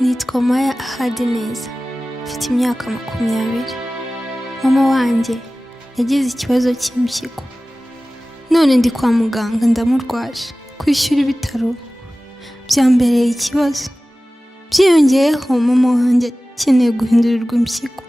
Nitwa Maya Ahadineza, mfite imyaka 20. Mama wanjye yagize ikibazo cy'impyiko, none ndi kwa muganga ndamurwaje. Kwishyura ibitaro byambereye ikibazo, byiyongeyeho mama wanjye akeneye guhindurirwa impyiko.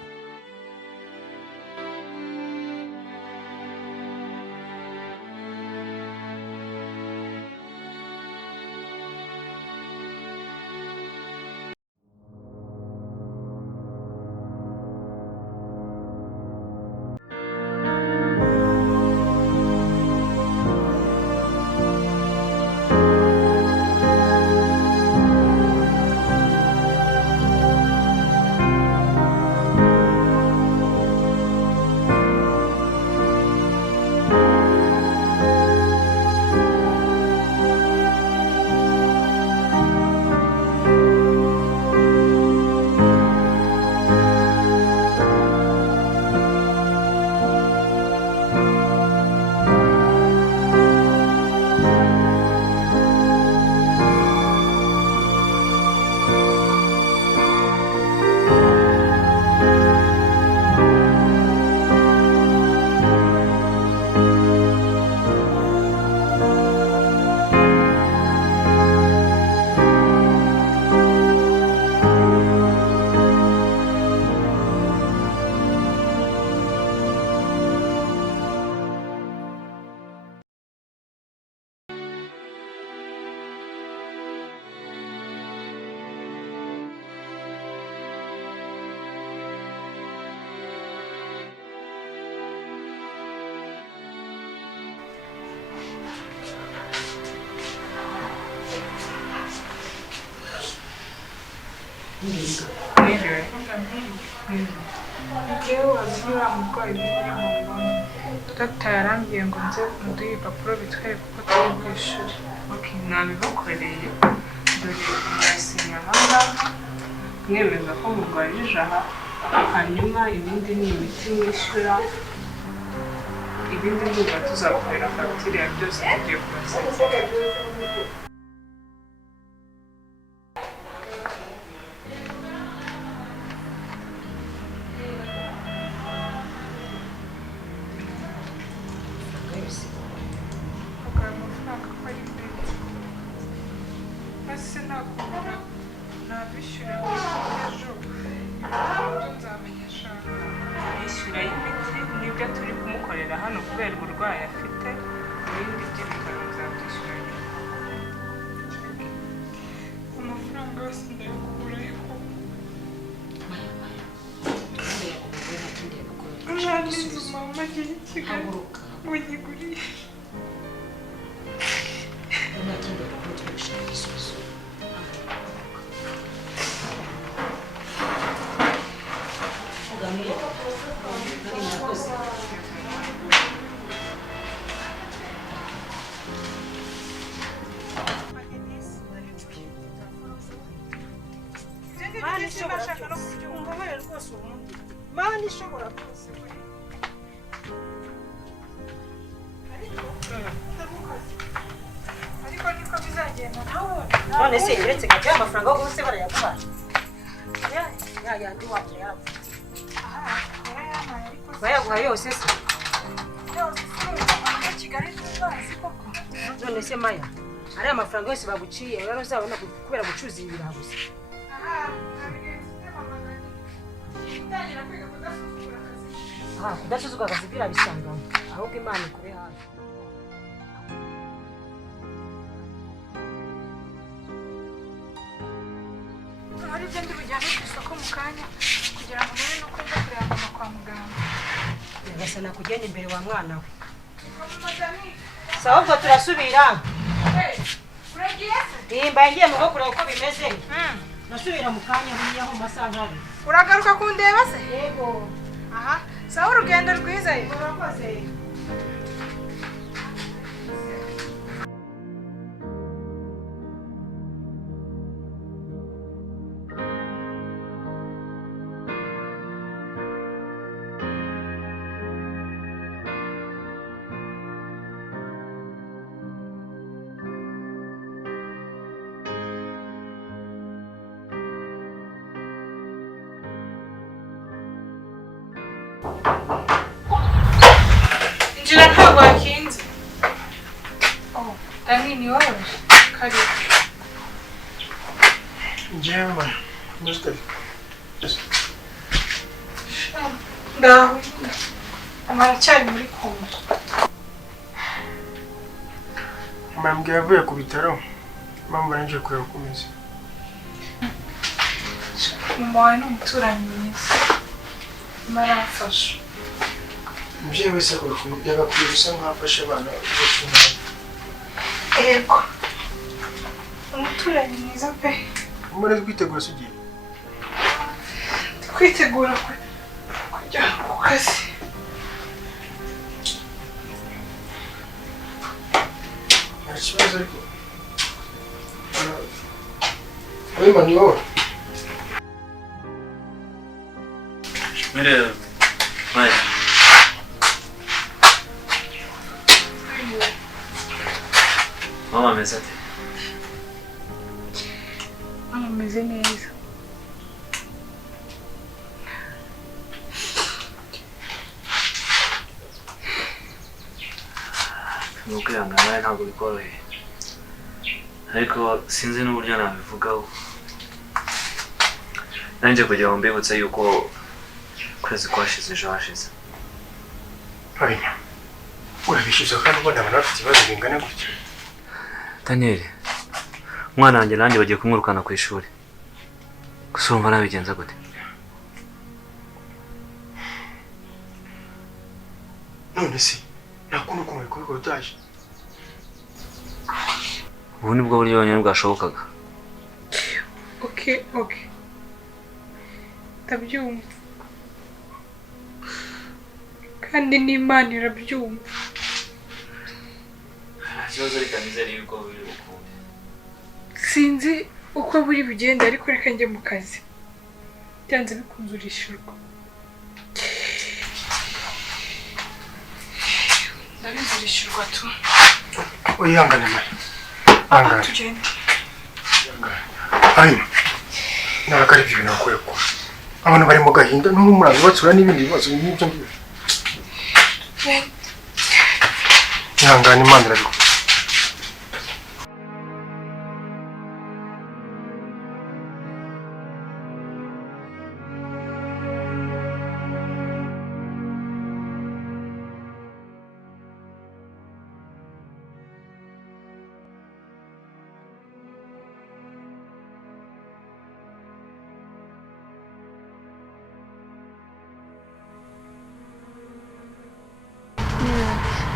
Dr. yarambwiye ngo nze muduhe ibipapuro bitwereka uko turi bwishyure. Nabibakoreye dore murasinya ahangaha mwemeza ko murwarije aha, hanyuma ibindi ni imiti mwishyura, ibindi ndumva tuzakorera fagitire ya byose tugiye kubasezera. Ishyura y'imiti nibyo turi kumukorera hano kubera uburwayi afite, ibindi by'ibitaro bizabyishyura nyuma. Amafaranga yose ndayakura ariko umwana inzu mama agiye i Kigali ngo nyigurishe. Mani ishobora rwose ariko niko bizagenda none se uretse gake amafaranga yo bose barayaguha yandi wabyo yaravuze bayaguha yose se Kigali tuzazi koko. none se Maya ariya mafaranga yose baguciye rero uzabona kubera gucuza ibi birabuze. Kudasuzugura akazi birabisangamo ahubwo Imana ikure hafi. Hari ibyo ndi bujyane ku isoko mu kanya kugira ngo mbone nuko nza kureba mama kwa muganga. Nyagasani akugende imbere wa mwana we. Sawa ubwo turasubira. Uragiye se? Mbaye ngiye mu rugo kureba uko bimeze. Nasubira mu kanya buriya mu masaha abiri. Uragaruka kundeba se? Yego. Aha, sawa urugendo rwiza ye. Urakoze. Injira ntabwo wakinze. Oh, Dani ni wowe. Karibu. Njema, mustari. Ndaho. Amaracyari muri kumwe. Mambwe yavuye ku bitaro. Mama nje kureba kumeze. Mama wawe ni umuturanyi mwiza. Marafasha. Mje wese ko yaga kwirusa nkafasha abana bose nawe. Ego. Umuturanyi mwiza pe. Umure kwitegura sugiye. Kwitegura kujya ku kazi. Ikibazo ariko. Oye Manuel. Mire, vaya. Mama ameze ate? Mama ameze neza. Nukwihangana ntabwo bikoroheye. Ariko sinzi n'uburyo nabivugaho. Nanjye kugira ngo mbibutse yuko kwezi kwashize ejo hashize. Oya. Urabishyuza kandi ubona abantu bafite ibibazo bingana gutya. Daniel, umwana wanjye nanjye bagiye kumwirukana ku ishuri. Gusa urumva nabigenza gute? None se nakuntu kumwe kubikora utaje. Ubu nibwo buryo bwonyine bwashobokaga. Okay. Ndabyumva. Kandi n'Imana irabyumva. Ikibazo reka nizere yuko biri bukunde. Sinzi uko buri bugenda ariko reka njye mu kazi. Byanze bikunze urishyurwa. Ndabizi urishyurwa tu. Oyihangane mari. Aha tugende. Hanyuma narakari ibyo nakoye ko abantu bari mu gahinda n'umuranga batsura n'ibindi bibazo n'ibyo ngibyo. Ihangane Imana irabikora.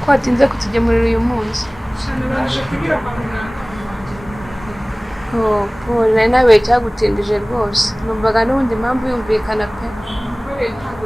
ko watinze kutugemurira uyu munsi. Naje kugira kwa muganga. Nari nabaye cyagutindije rwose. Numvaga n'ubundi impamvu yumvikana pe. Ntabwo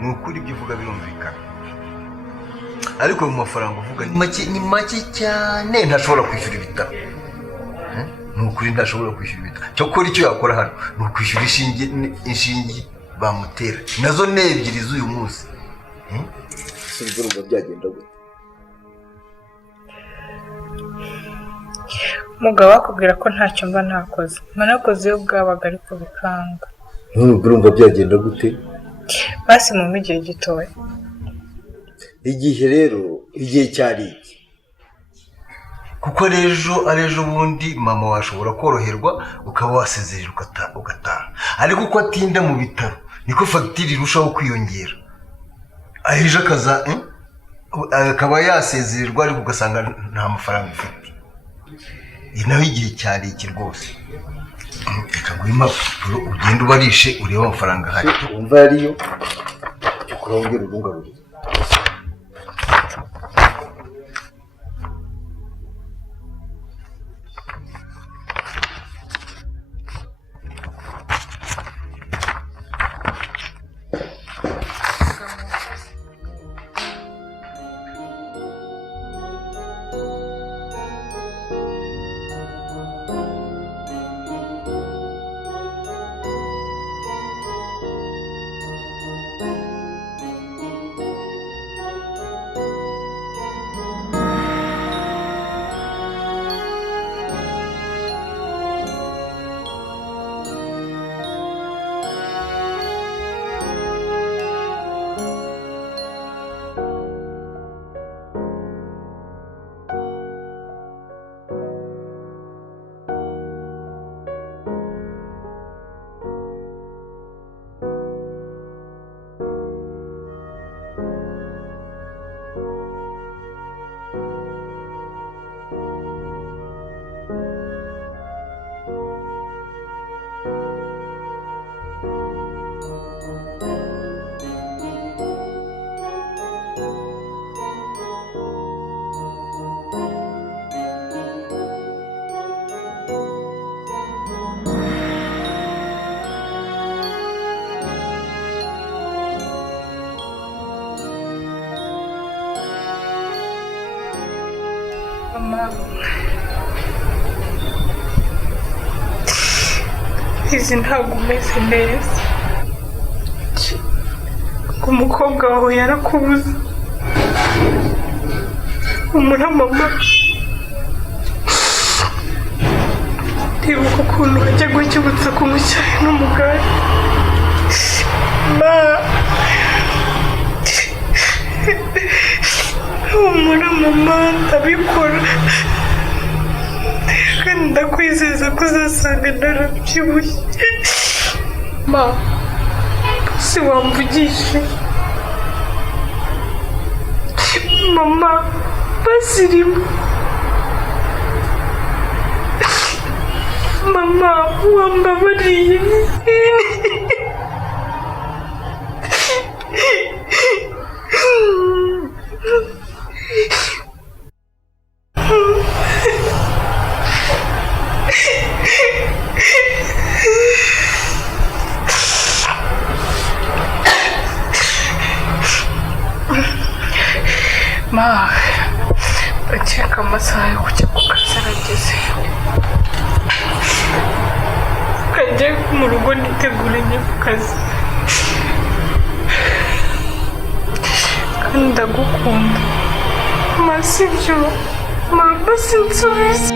nukuri ibyo uvuga birumvikana ariko mu mafaranga uvuga ni make cyane ntashobora kwishyura ibitaro nukuri ntashobora kwishyura ibitaro cyo kora icyo yakora hano ni ukwishyura inshinge bamutera nazo ni ebyiri z'uyu munsi sinzi urumva byagenda gute Mugabo akubwira ko ntacyo mba ntakoze. Manakoze yo bwabaga ariko bikanga. None urumva byagenda gute? Basi mu gihe gitoya. Igihe rero igihe cyari iki? Kuko arejo bundi mama washobora koroherwa ukaba wasezerera ugataha. Ariko uko atinda mu bitaro niko fagitire irushaho kwiyongera. Aheje akaza akaba yasezererwa ariko ugasanga nta mafaranga ufite. Naho igihe cyari iki rwose. Reka nguhe impapuro ugenda ubarishe urebe amafaranga ahari. Wumva yariyo ukurongera urungarurire. Izi ntabwo umeze neza. Umukobwa wawe yarakubuze. Mama. Ndibuka ukuntu wajya gukibutsa ku mucyayi n'umugari. Mama ndabikora. Kandi ndakwizeza ko uzasanga narabyibushye. Si wamvugishe. Mama basirimu. Mama wambabariye. Ndakeka amasaha yo kujya ku kazi arageze. Kajya mu rugo nitegure njye ku kazi. Kandi ndagukunda. Sibyo. Mama sinsubize.